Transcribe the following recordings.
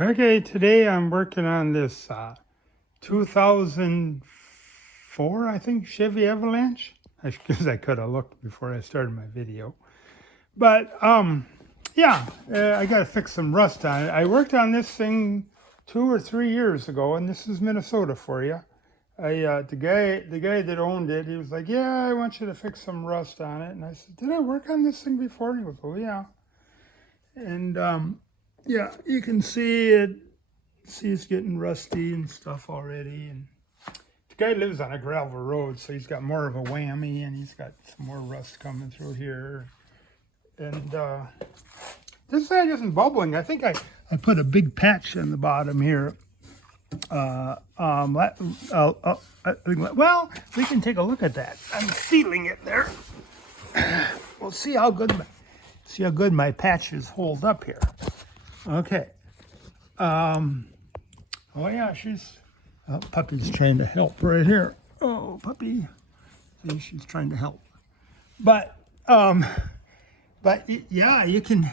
Okay, today I'm working on this 2004, I think, Chevy Avalanche. I guess I could have looked before I started my video. But yeah, I got to fix some rust on it. I worked on this thing 2 or 3 years ago, and this is Minnesota for you. The guy that owned it, he was like, "Yeah, I want you to fix some rust on it." And I said, "Did I work on this thing before?" And he goes, "Oh yeah." And yeah, you can see it. See, it's getting rusty and stuff already. And the guy lives on a gravel road, so he's got more of a whammy, and he's got some more rust coming through here. And this side isn't bubbling. I think I put a big patch in the bottom here. Well, we can take a look at that. I'm feeling it there. We'll see how good my patches hold up here. Okay. Oh yeah, puppy's trying to help right here. Oh, puppy. See, she's trying to help. But yeah, you can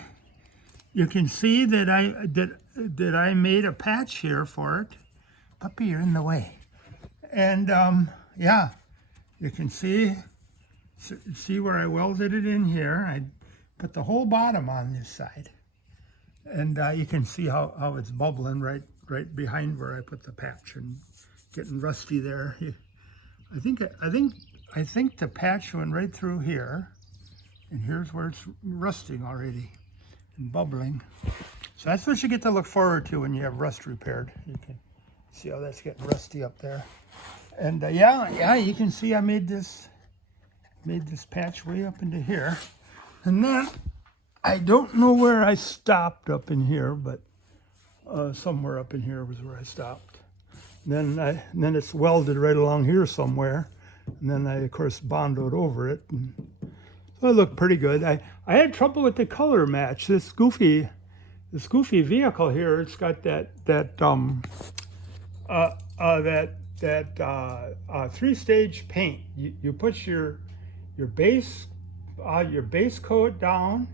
see that I made a patch here for it. Puppy, you're in the way. And yeah, you can see where I welded it in here. I put the whole bottom on this side. And you can see how it's bubbling right behind where I put the patch and getting rusty there. I think the patch went right through here, and here's where it's rusting already and bubbling. So that's what you get to look forward to when you have rust repaired. You can see how that's getting rusty up there. And yeah, you can see I made this patch way up into here, and then I don't know where I stopped up in here, but somewhere up in here was where I stopped. And then it's welded right along here somewhere, and then I of course bonded over it, and so it looked pretty good. I had trouble with the color match. This goofy vehicle here, it's got that 3-stage paint. You put your base coat down.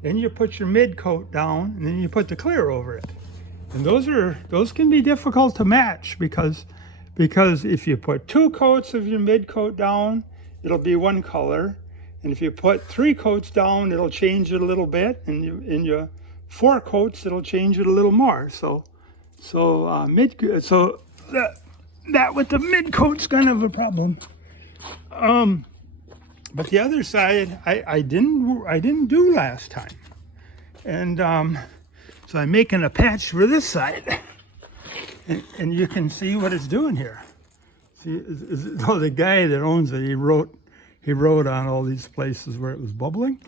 Then you put your mid coat down, and then you put the clear over it. And those can be difficult to match because if you put 2 coats of your mid coat down, it'll be one color, and if you put 3 coats down, it'll change it a little bit, and in your 4 coats, it'll change it a little more. So that with the mid coat's kind of a problem. But the other side, I didn't do last time, and so I'm making a patch for this side, and you can see what it's doing here. See, the guy that owns it, he wrote on all these places where it was bubbling,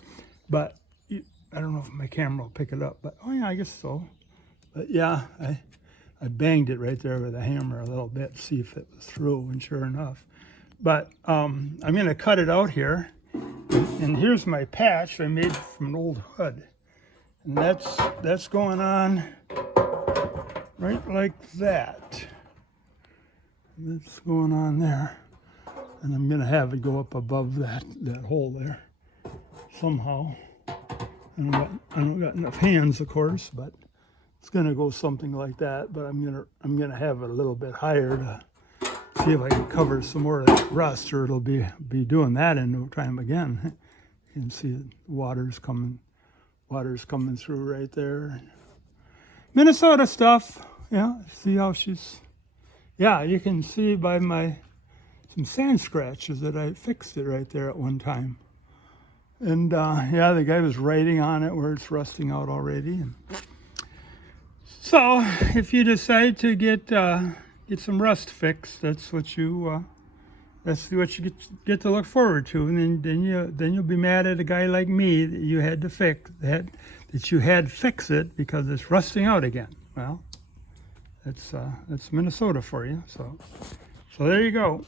but I don't know if my camera will pick it up. But oh yeah, I guess so. But yeah, I banged it right there with a hammer a little bit to see if it was through, and sure enough. But I'm going to cut it out here, and here's my patch I made from an old hood, and that's going on right like that. That's going on there, and I'm going to have it go up above that hole there somehow. I don't got enough hands, of course, but it's going to go something like that. But I'm gonna have it a little bit higher to see if I can cover some more of that rust, or it'll be doing that in no time again. You can see the water's coming through right there. Minnesota stuff. Yeah, see how yeah, you can see by some sand scratches that I fixed it right there at one time. And yeah, the guy was writing on it where it's rusting out already. And so if you decide to get some rust fixed, that's what you get to look forward to, and then you'll be mad at a guy like me that you had to fix it because it's rusting out again. Well, that's Minnesota for you. So there you go.